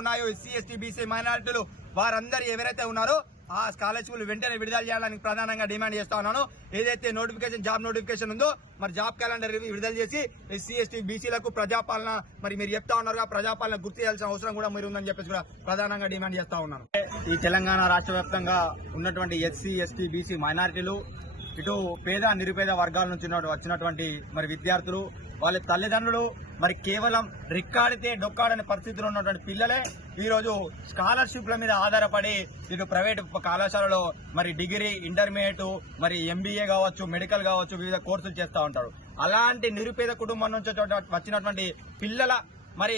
ఉన్నాయో SC ST BC మైనారిటీలు వారందరూ ఎవరైతే ఉన్నారో ఆ స్కాలర్షిప్లు వెంటనే విడుదల చేయాలని ప్రధానంగా డిమాండ్ చేస్తా ఉన్నాను. ఏదైతే జాబ్ నోటిఫికేషన్ ఉందో మరి జాబ్ క్యాలెండర్ విడుదల చేసి ఎస్సీ ఎస్టీ బీసీలకు ప్రజాపాలన మరి మీరు చెప్తా ఉన్నారు ప్రజాపాలన గుర్తు చేయాల్సిన అవసరం కూడా మీరు ఉందని చెప్పేసి కూడా ప్రధానంగా డిమాండ్ చేస్తా ఉన్నాను. ఈ తెలంగాణ రాష్ట్ర వ్యాప్తంగా ఉన్నటువంటి ఎస్సీ ఎస్టీ బీసీ మైనారిటీలు ఇటు పేద నిరుపేద వర్గాల నుంచి వచ్చినటువంటి మరి విద్యార్థులు వాళ్ళ తల్లిదండ్రులు మరి కేవలం రిక్కాడితే డొక్కాడనే పరిస్థితిలో ఉన్నటువంటి పిల్లలే ఈ రోజు స్కాలర్షిప్ల మీద ఆధారపడి ఇటు ప్రైవేట్ కళాశాలలో మరి డిగ్రీ ఇంటర్మీడియట్ మరి ఎంబీఏ కావచ్చు మెడికల్ కావచ్చు వివిధ కోర్సులు చేస్తూ ఉంటారు. అలాంటి నిరుపేద కుటుంబం నుంచి వచ్చినటువంటి పిల్లల మరి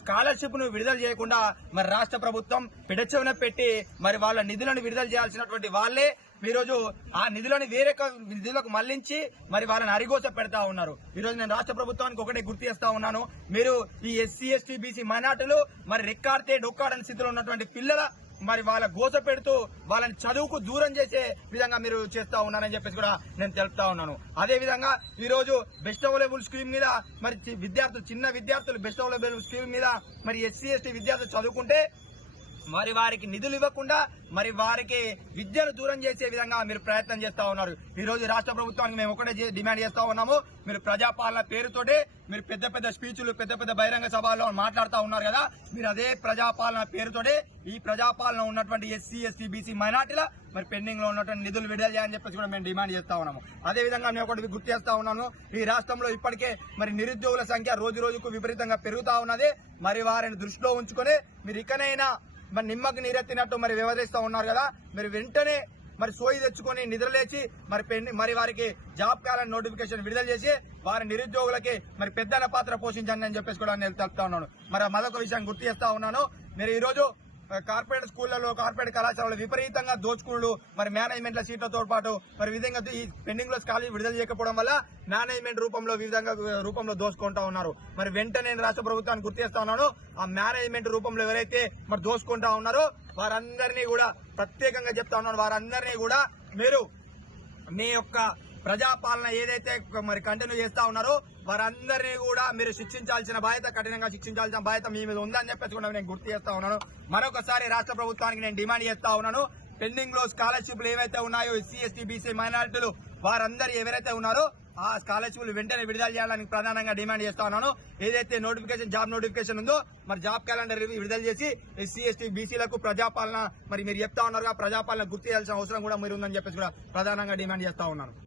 స్కాలర్షిప్ ను విడుదల చేయకుండా మరి రాష్ట్ర ప్రభుత్వం పెడచెవిన పెట్టి మరి వాళ్ళ నిధులను విడుదల చేయాల్సినటువంటి వాళ్లే ఈరోజు ఆ నిధులను వేరే నిధులకు మళ్లించి మరి వాళ్ళని అరిగోస పెడతా ఉన్నారు. ఈ రోజు నేను రాష్ట్ర ప్రభుత్వానికి ఒకటే గుర్తు చేస్తా ఉన్నాను, మీరు ఈ ఎస్సీ ఎస్టీ బీసీ మైనార్టీలు మరి రెక్కాడితే డొక్కాడని స్థితిలో ఉన్నటువంటి పిల్లల మరి వాళ్ళ గోస పెడుతూ వాళ్ళని చదువుకు దూరం చేసే విధంగా మీరు చేస్తా ఉన్నారని చెప్పేసి కూడా నేను తెలుపుతా ఉన్నాను. అదే విధంగా ఈ రోజు బెస్ట్ అవైలబుల్ స్కీమ్ మీద మరి చిన్న విద్యార్థులు బెస్ట్ అవైలబుల్ స్కీమ్ మీద మరి ఎస్సీ ఎస్టీ విద్యార్థులు చదువుకుంటే మరి వారికి నిధులు ఇవ్వకుండా మరి వారికి విద్యను దూరం చేసే విధంగా మీరు ప్రయత్నం చేస్తా ఉన్నారు. ఈ రోజు రాష్ట్ర ప్రభుత్వానికి మేము ఒకటే డిమాండ్ చేస్తా ఉన్నాము, మీరు ప్రజాపాలన పేరుతోటే మీరు పెద్ద పెద్ద స్పీచ్లు పెద్ద పెద్ద బహిరంగ సభల్లో మాట్లాడుతూ ఉన్నారు కదా, మీరు అదే ప్రజాపాలన పేరుతోటే ఈ ప్రజాపాలన ఉన్నటువంటి ఎస్సీ ఎస్టీ బీసీ మైనార్టీల మరి పెండింగ్ లో ఉన్నటువంటి నిధులు విడుదల చేయాలని చెప్పేసి కూడా మేము డిమాండ్ చేస్తా ఉన్నాము. అదే విధంగా నేను ఒకటి గుర్తు చేస్తా ఉన్నాను, ఈ రాష్ట్రంలో ఇప్పటికే మరి నిరుద్యోగుల సంఖ్య రోజు రోజుకు విపరీతంగా పెరుగుతా ఉన్నది. మరి వారిని దృష్టిలో ఉంచుకొని మీరు ఇకనైనా మరి నిమ్మకు నీరెత్తినట్టు మరి వ్యవహరిస్తూ ఉన్నారు కదా, మీరు వెంటనే మరి సోయి తెచ్చుకొని నిద్రలేచి మరి వారికి జాబ్ క్యాలెండర్ నోటిఫికేషన్ విడుదల చేసి వారి నిరుద్యోగులకి మరి పెద్దన పాత్ర పోషించండి అని చెప్పేసి కూడా నేను తెలుపుతా ఉన్నాను. మరి మరొక విషయం గుర్తు చేస్తా ఉన్నాను, మీరు ఈ రోజు కార్పొరేట్ స్కూళ్లలో కార్పొరేట్ కళాశాలలో విపరీతంగా దోచుకునుడు మరి మేనేజ్మెంట్ల సీట్లతో పాటు మరి విధంగా ఈ పెండింగ్ లో స్కాలర్షిప్ విడుదల చేయకపోవడం వల్ల మేనేజ్మెంట్ రూపంలో దోచుకుంటా ఉన్నారు. మరి వెంటనే రాష్ట్ర ప్రభుత్వాన్ని గుర్తు చేస్తా ఉన్నాను, ఆ మేనేజ్మెంట్ రూపంలో ఎవరైతే మరి దోచుకుంటా ఉన్నారో వారందరినీ కూడా ప్రత్యేకంగా చెప్తా ఉన్నాను, వారందరినీ కూడా మీరు మీ యొక్క ప్రజాపాలన ఏదైతే మరి కంటిన్యూ చేస్తా ఉన్నారో వారందరినీ కూడా మీరు శిక్షించాల్సిన బాధ్యత, కఠినంగా శిక్షించాల్సిన బాధ్యత మీ మీద ఉందని చెప్పేసి కూడా నేను గుర్తు చేస్తా ఉన్నాను. మరొకసారి రాష్ట్ర ప్రభుత్వానికి నేను డిమాండ్ చేస్తా ఉన్నాను, పెండింగ్ లో స్కాలర్షిప్లు ఏవైతే ఉన్నాయో ఎస్సీ ఎస్టీ బీసీ మైనారిటీలు వారందరూ ఎవరైతే ఉన్నారో ఆ స్కాలర్షిప్లు వెంటనే విడుదల చేయాలని ప్రధానంగా డిమాండ్ చేస్తా ఉన్నాను. ఏదైతే జాబ్ నోటిఫికేషన్ ఉందో మరి జాబ్ క్యాలెండర్ విడుదల చేసి ఎస్సీ ఎస్టీ బీసీలకు ప్రజాపాలన మరి మీరు చెప్తా ఉన్నారు ప్రజాపాలన గుర్తు చేయాల్సిన అవసరం కూడా మీరు ఉందని చెప్పేసి కూడా ప్రధానంగా డిమాండ్ చేస్తా ఉన్నాను.